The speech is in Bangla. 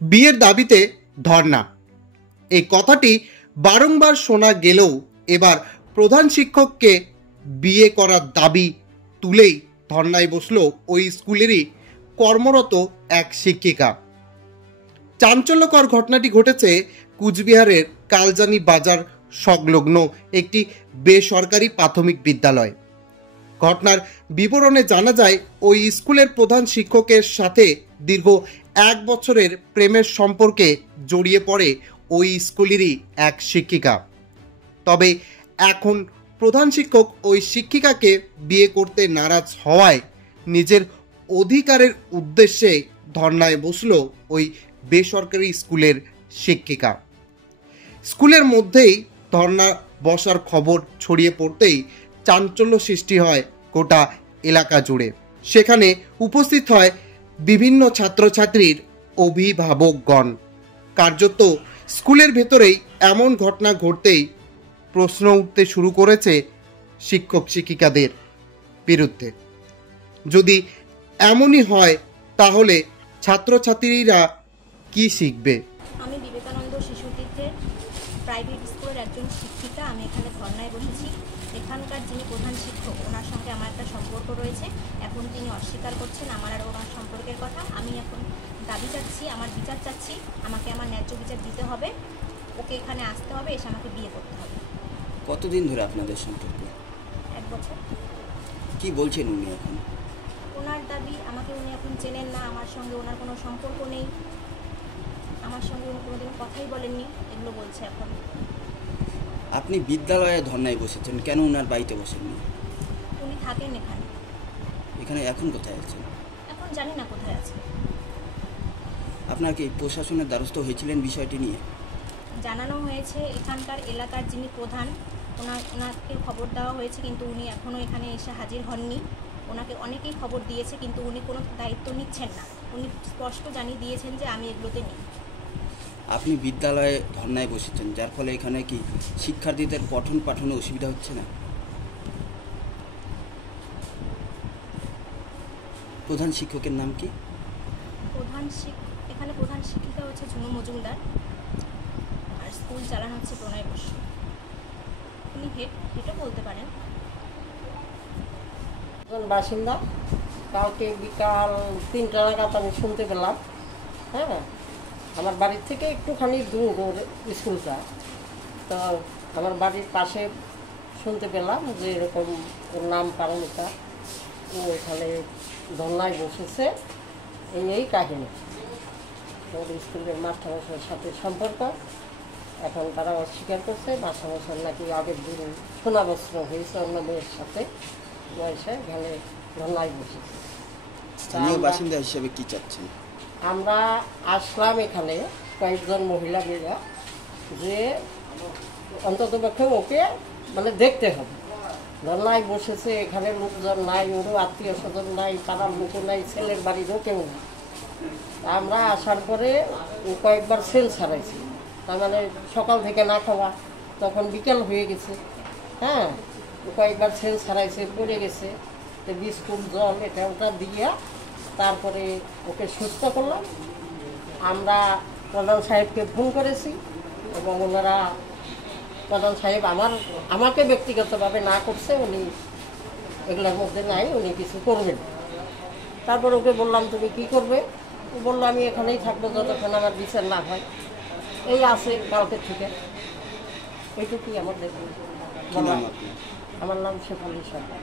বিয়ের দাবিতে ধর্ণা। এই কথাটি বারংবার শোনা গেলেও এবার প্রধান শিক্ষককে বিয়ে করার দাবি তুলেই ধর্ণায় বসল ওই স্কুলেরই কর্মরত এক শিক্ষিকা। চাঞ্চল্যকর ঘটনাটি ঘটেছে কুচবিহারের কালজানি বাজার সংলগ্ন একটি বেসরকারি প্রাথমিক বিদ্যালয়। ঘটনার বিবরণে জানা যায়, ওই স্কুলের প্রধান শিক্ষকের সাথে দীর্ঘ 1 বছরের প্রেমের সম্পর্কে জড়িয়ে পড়ে ওই স্কুলেরই এক শিক্ষিকা। তবে এখন প্রধান শিক্ষক ওই শিক্ষিকাকে বিয়ে করতে নারাজ হওয়ায় নিজের অধিকারের উদ্দেশ্যে ধর্ণায় বসল ওই বেসরকারি স্কুলের শিক্ষিকা। স্কুলের মধ্যেই ধর্ণা বসার খবর ছড়িয়ে পড়তেই চাঞ্চল্য সৃষ্টি হয় গোটা এলাকা জুড়ে। সেখানে উপস্থিত হয় বিভিন্ন ছাত্রছাত্রীর অভিভাবকগণ। কার্যত স্কুলের ভেতরেই এমন ঘটনা ঘটতেই প্রশ্ন উঠতে শুরু করেছে শিক্ষক শিক্ষিকাদের বিরুদ্ধে। যদি এমনই হয় তাহলে ছাত্রছাত্রীরা কি শিখবে? আমি বিবেকানন্দ শিশুতীর্থের প্রাইভেট স্কুলের একজন শিক্ষিকা। আমি এখানে ধর্নায় বসেছি। এখানকার যিনি প্রধান শিক্ষক, ওনার সঙ্গে আমার একটা সম্পর্ক রয়েছে। এখন তিনি অস্বীকার করছেন আমার আর ওনার সম্পর্কের কথা। আমি এখন দাবি চাচ্ছি, আমার বিচার চাচ্ছি। আমাকে আমার ন্যায্য বিচার দিতে হবে। ওকে এখানে আসতে হবে, এসে আমাকে বিয়ে করতে হবে। কতদিন ধরে আপনাদের সম্পর্ক? 1 বছর। কি বলছেন উনি এখন? ওনার দাবি, আমাকে উনি এখন চেনেন না, আমার সঙ্গে ওনার কোনো সম্পর্ক নেই, আমার সঙ্গে উনি কোনোদিন কথাই বলেননি, এগুলো বলছে এখন। আপনি বিদ্যালয়ে ধর্নায় বসেছেন, কেন ওনার বাড়িতে বসেননি? উনি থাকেন এখানে। এখানে এখন কোথায় আছেন? এখন জানি না কোথায় আছে। আপনার কি প্রশাসনের দ্বারস্থ হয়েছিলেন বিষয়টি নিয়ে? জানানো হয়েছে, এখানকার এলাকার যিনি প্রধান ওনাকে খবর দেওয়া হয়েছে, কিন্তু উনি এখনও এখানে এসে হাজির হননি। ওনাকে অনেকেই খবর দিয়েছে, কিন্তু উনি কোনো দায়িত্ব নিচ্ছেন না। উনি স্পষ্ট জানিয়ে দিয়েছেন যে আমি এগুলোতে নেই। আপনি বিদ্যালয়ে ধর্নায় বসেছেন, যার ফলে এখানে কি শিক্ষার্থীদের পঠন পাঠনে অসুবিধা হচ্ছে না? প্রধান শিক্ষকের নাম কি? এখানে প্রধান শিক্ষিকা হচ্ছে ঝুনু মজুমদার, আর স্কুল চালানো হচ্ছে প্রণয় বসু। উনি হেডও বলতে পারেন। বাসিন্দা, কালকে বিকাল 3টা নাগাদ আমি শুনতে পেলাম, হ্যাঁ, আমার বাড়ির থেকে একটুখানি দূর ওর স্কুলটা। তো আমার বাড়ির পাশে শুনতে পেলাম যে এরকম ওর নাম পারমিতা, ও এখানে ধর্নায় বসেছে। এই কাহিনী। ওর স্কুলের মাস্টারমশাইয়ের সাথে সম্পর্ক। এখন তারা অস্বীকার করছে। মাস্টারমশাই নাকি আগের দিন সোনাবস্ত্র হয়েছে অন্য মেয়ের সাথে, বয়সে এখানে ধর্নায় বসেছে। স্থানীয় বাসিন্দা হিসেবে কি চাচ্ছেন? আমরা আসলাম এখানে কয়েকজন মহিলা মেয়েরা, যে অন্ততপক্ষে ওকে মানে দেখতে হবে। ধর্নায় বসেছে, এখানে লোকজন নাই, ওরও আত্মীয় স্বজন নাই, পাড়ার লোকও নাই, ছেলের বাড়িরও কেউ নাই। আমরা আসার পরে কয়েকবার সেল ছাড়াইছি, তার মানে সকাল থেকে না খাওয়া, তখন বিকেল হয়ে গেছে, হ্যাঁ, কয়েকবার সেল ছাড়াইছে, পড়ে গেছে। তো বিস্কুট জল এটা ওটা দিয়ে তারপরে ওকে সুস্থ করলাম। আমরা প্রধান সাহেবকে ফোন করেছি এবং ওনারা, প্রধান সাহেব আমাকে ব্যক্তিগতভাবে না করছে, উনি এগুলোর মধ্যে নাই, উনি কিছু করবেন। তারপর ওকে বললাম তুমি কি করবে? ও বললো আমি এখানেই থাকবো যতক্ষণ আমার বিচার না হয়। এই আছে কালকে থেকে, এইটুকুই আমার দেখুন। আমার নাম শেফালি সরকার।